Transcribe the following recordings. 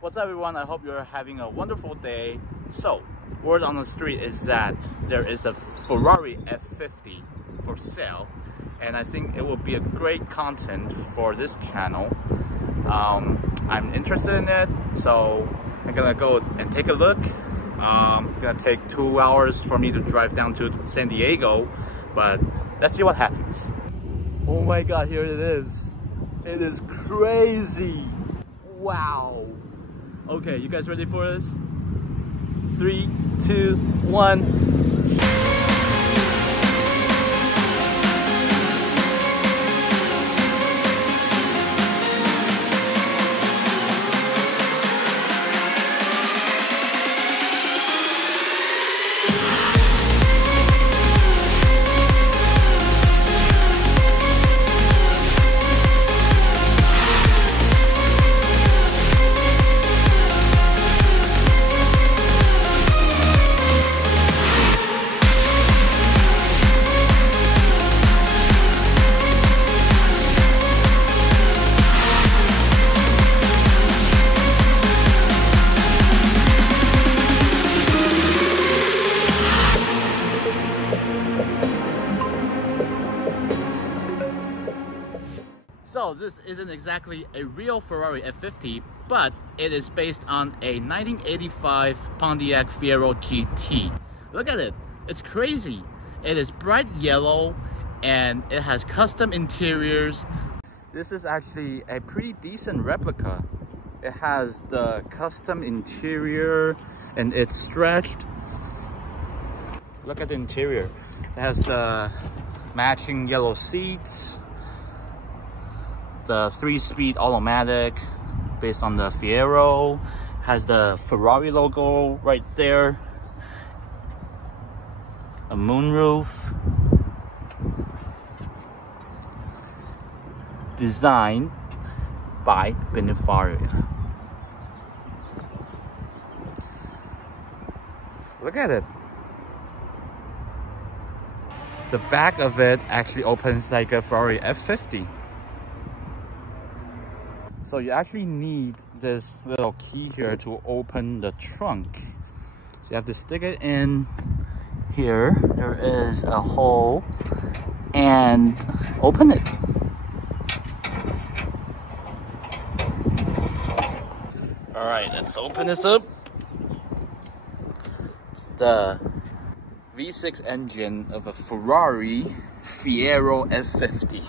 What's up everyone, I hope you're having a wonderful day. So, word on the street is that there is a Ferrari F50 for sale, and I think it will be a great content for this channel. I'm interested in it, so I'm gonna go and take a look. It's gonna take 2 hours for me to drive down to San Diego, but let's see what happens. Oh my god, here it is. It is crazy. Wow. Okay, you guys ready for this? 3, 2, 1. So this isn't exactly a real Ferrari F50, but it is based on a 1985 Pontiac Fierro GT. Look at it, it's crazy. It is bright yellow and it has custom interiors. This is actually a pretty decent replica. It has the custom interior and it's stretched. Look at the interior. It has the matching yellow seats, the 3-speed automatic based on the Fierro, has the Ferrari logo right there, a moonroof, designed by Ferrari. Look at it. The back of it actually opens like a Ferrari F50. So you actually need this little key here to open the trunk. So you have to stick it in here. There is a hole and open it. All right, let's open this up. It's the V6 engine of a Ferrari Fierro F50.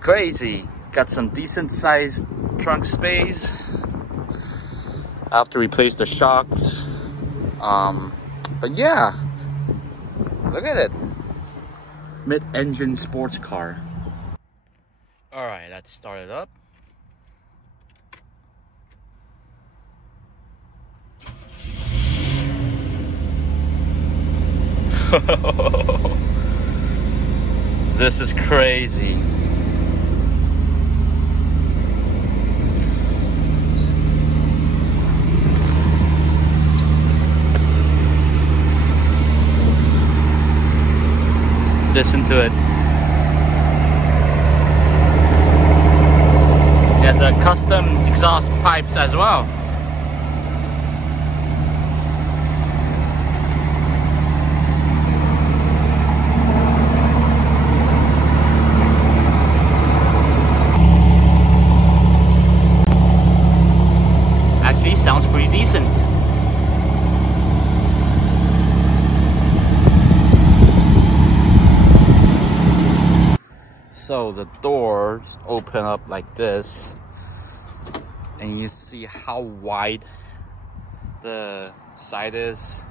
Crazy. Got some decent sized trunk space. I have to replace the shocks. But yeah, look at it. Mid-engine sports car. All right, let's start it up. This is crazy. Listen to it. Yeah, the custom exhaust pipes as well. Actually sounds pretty decent. So the doors open up like this, and you see how wide the side is.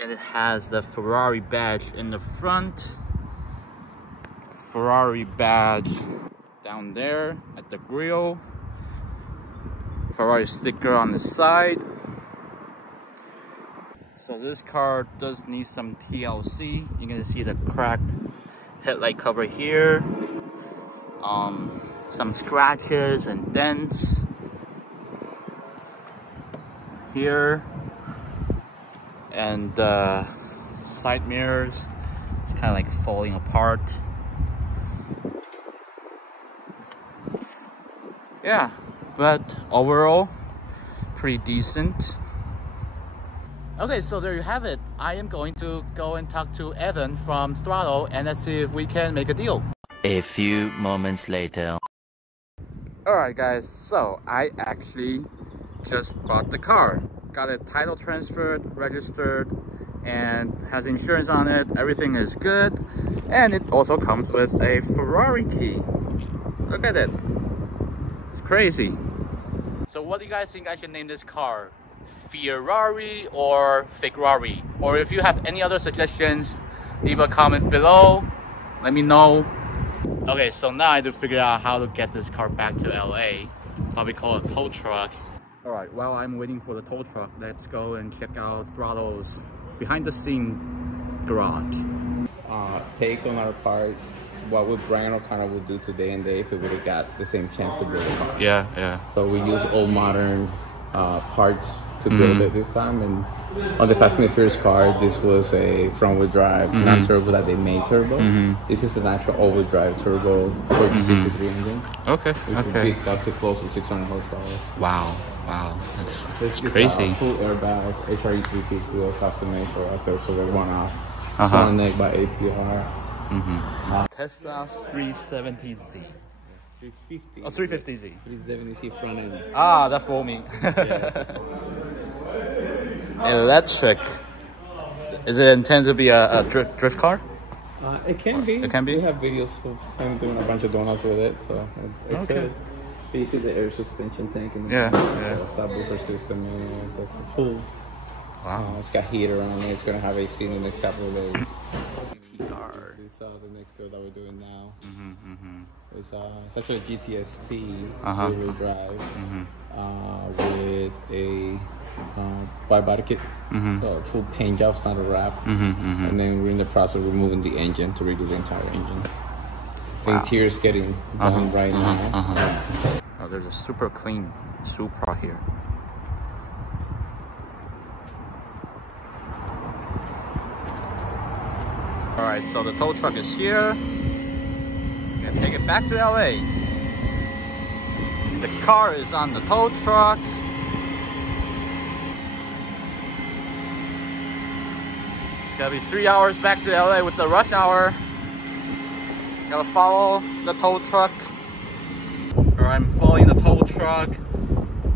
And it has the Ferrari badge in the front, Ferrari badge down there at the grille, Ferrari sticker on the side. So this car does need some TLC. You're gonna see the cracked headlight cover here, some scratches and dents here, and side mirrors, it's kind of like falling apart. Yeah, but overall pretty decent. Okay, so there you have it. I am going to go and talk to Evan from Throtl, and let's see if we can make a deal. A few moments later. Alright guys, so I actually just bought the car. Got it title transferred, registered, and has insurance on it. Everything is good. And it also comes with a Ferrari key. Look at it. It's crazy. So what do you guys think I should name this car? Ferrari or Ferrari? Or if you have any other suggestions, leave a comment below. Let me know. Okay, so now I have to figure out how to get this car back to LA. Probably call it a tow truck. Alright, while I'm waiting for the tow truck, let's go and check out Throtl's behind the scene garage. Take on our part what would Brian O'Connor would do today and day if we would have got the same chance to build a car. Yeah. So we use old modern parts to build it this time, and on the Fast and the Furious car, this was a front-wheel drive, non-turbo that they made turbo. This is an actual all-wheel drive turbo 463 engine. Okay. Which was beefed up to close to 600 horsepower. Wow, that's crazy. Full airbag, HRE 3-piece wheels, custom made for us, so they're one-off. Front neck by APR. Tesla's 370Z. 350. Oh, 350Z. 370Z front end. Ah, that fooled me. Yes. Electric. Is it intended to be a drift car? It can be. It can be? We have videos of him doing a bunch of donuts with it, so it could. You see the air suspension tank in the subwoofer system, and the full. Wow. It's got heater on it. It's gonna have AC in the next couple of days. This is the next build that we're doing now. It's actually a GTST rear-wheel drive with a wide body kit, so full paint job, not a wrap, and then we're in the process of removing the engine to redo the entire engine. The interior is getting done right now. Oh, there's a super clean Supra here. Alright, so the tow truck is here. We're gonna take it back to LA. The car is on the tow truck. It's gonna be 3 hours back to LA with the rush hour. Gotta follow the tow truck. Or I'm following the tow truck.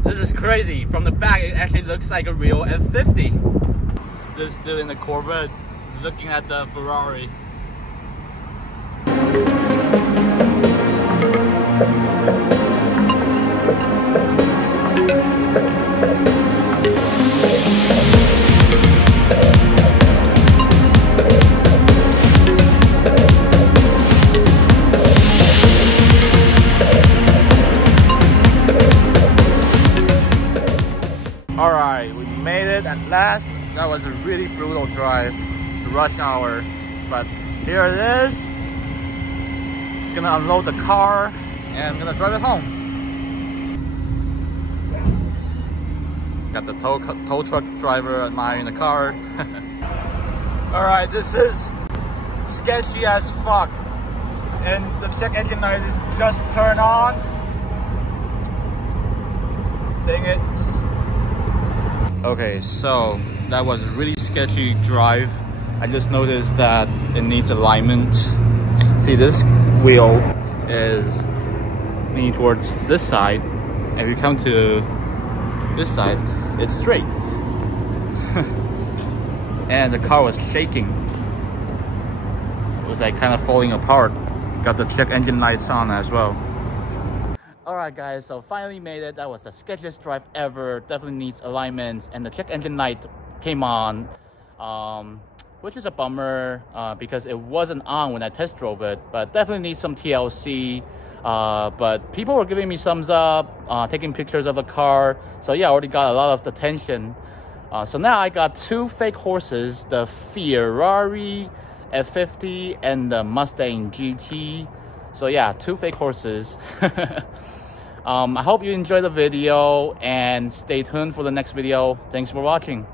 This is crazy. From the back, it actually looks like a real F50. This dude in the Corvette is looking at the Ferrari. Alright, we made it at last. That was a really brutal drive, the rush hour, but here it is. Gonna unload the car and I'm gonna drive it home. Got the tow truck driver admiring the car. Alright, this is sketchy as fuck. And the check engine light is just turned on. Dang it. Okay, so that was a really sketchy drive. I just noticed that it needs alignment. See, this wheel is leaning towards this side. If you come to this side, it's straight. And the car was shaking. It was like kind of falling apart. Got the check engine lights on as well. Alright guys, so finally made it. That was the sketchiest drive ever. Definitely needs alignments, and the check engine light came on, which is a bummer because it wasn't on when I test drove it, but definitely needs some TLC. But people were giving me thumbs up, taking pictures of the car, so yeah, I already got a lot of attention. So now I got two fake horses, the Ferrari F50 and the Mustang GT. So yeah, two fake horses. I hope you enjoyed the video and stay tuned for the next video. Thanks for watching.